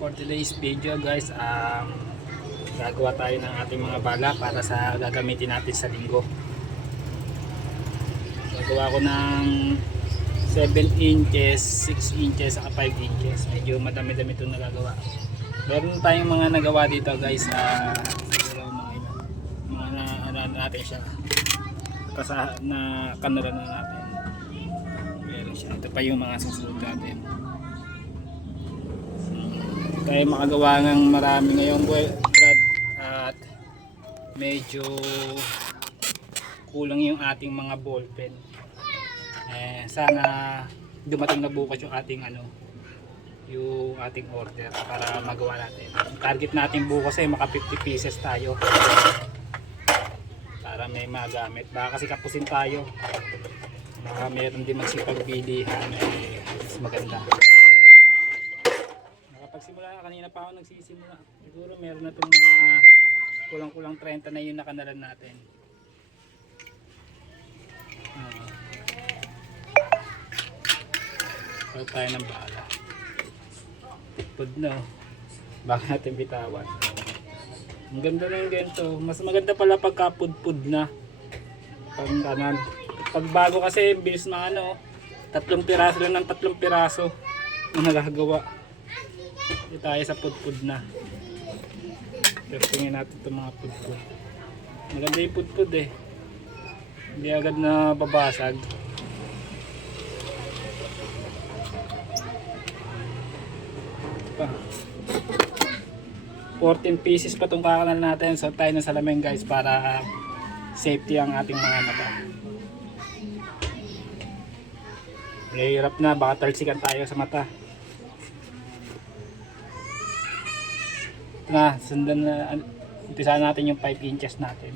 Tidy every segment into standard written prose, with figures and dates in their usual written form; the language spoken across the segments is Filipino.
For today's video guys, gagawa tayo ng ating mga bala para sa gagamitin natin sa linggo. Gagawa ko ng 7 inches, 6 inches, saka 5 inches. Medyo madami-dami itong nagagawa. Meron tayong mga nagawa dito guys, siguro mga na natin siya. Na kanara na natin. Meron siya. Ito pa yung mga susunod natin. Tayo makagawa ng marami ngayon Brad, at medyo kulang yung ating mga ball pen. Sana dumating na bukas yung ating yung ating order para magawa natin. Ang target natin bukas ay maka 50 pieces tayo para may magamit. Baka kasi kapusin tayo, baka meron din magsipagbilihan, mas maganda. Pagsimula kanina pa ako nagsisimula. Siguro meron na itong mga kulang-kulang 30 na yung nakanalan natin. Pag tayo ng bala. Pud na. Baka natin bitawan. Ang ganda na yung ganito. Mas maganda pala pagka pud-pud na. Pag kanan. Pag bago kasi bilis na 3 piraso lang ng 3 piraso ang nagagawa. Hindi tayo sa pudpud na. Testingin natin itong mga pudpud. Maganda yung pudpud hindi agad na babasag. Pa. 14 pieces pa itong kakanan natin. So tayo ng salamin guys para safety ang ating mga mata. Mahirap na, baka talsikan tayo sa mata. Sundan na, umpisahan natin yung 5 inches natin.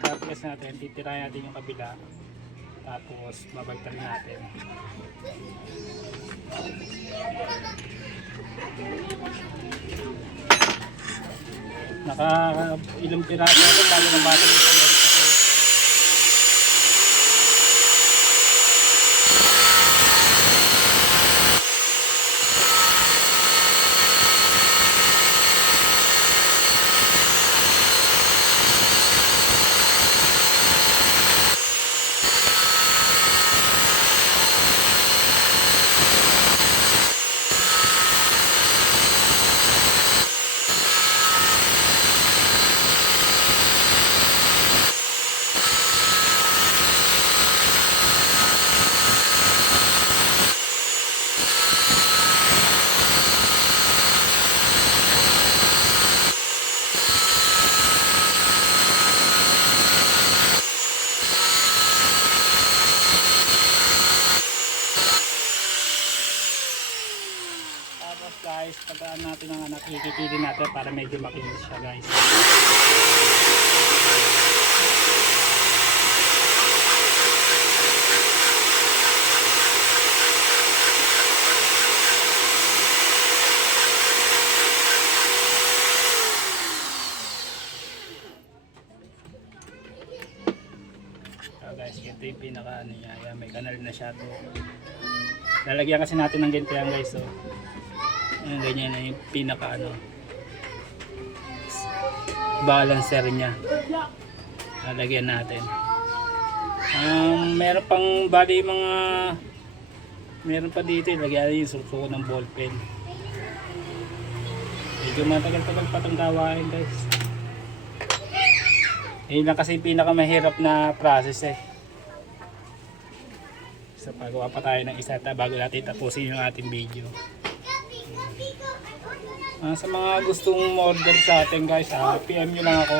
Tapos natin, titirahin natin yung kabila, tapos babagtan natin. Naka ilang piraso ako bago ng batang yung pagkakas. Guys, pagkaan natin ang ikikilin natin para medyo makinis siya guys. So guys, ito yung pinaka niya. Yan, may kanal na siya to. Lalagyan kasi natin ng ganito yan guys. So yung ganyan na yung pinaka balancer niya. Lalagyan natin. Meron pang bali meron pa dito, lagyan yung suko ng ball pen. Medyo matagal-tagal pa itong gawain guys. Yun lang kasi pinakamahirap na process eh. So pagawa pa tayo ng isa bago natin tapusin yung ating video. Sa mga gustong order sa atin guys, PM nyo lang ako.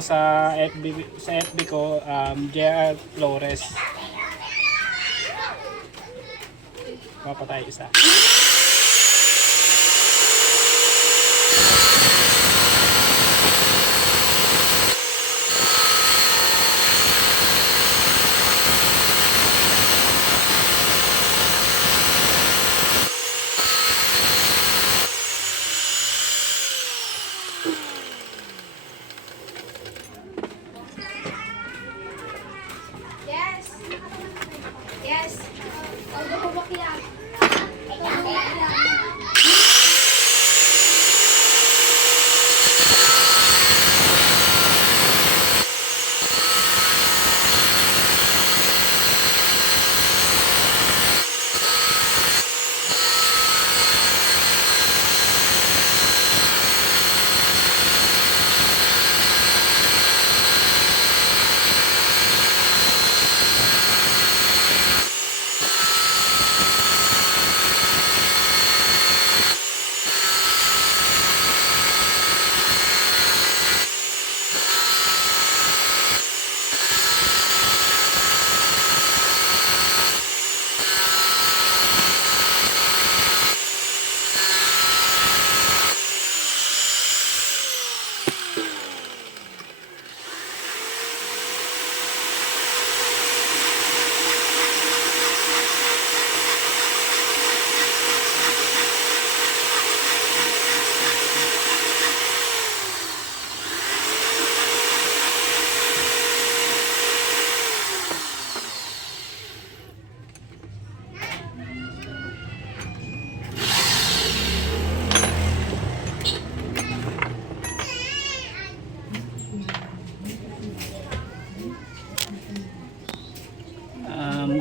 Sa FB ko, JR Flores. Gawa pa tayo isa. Yes. Yes. Ako hawak yan. Ako hawak yan.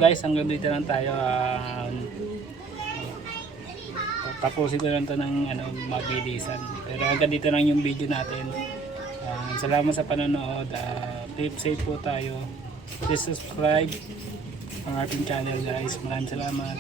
Guys, hanggang dito lang tayo. Tapusin ko lang to ng mabilisan. Pero hanggang dito lang yung video natin. Salamat sa panonood. Keep safe po tayo. Please subscribe ang ating channel guys. Maraming salamat.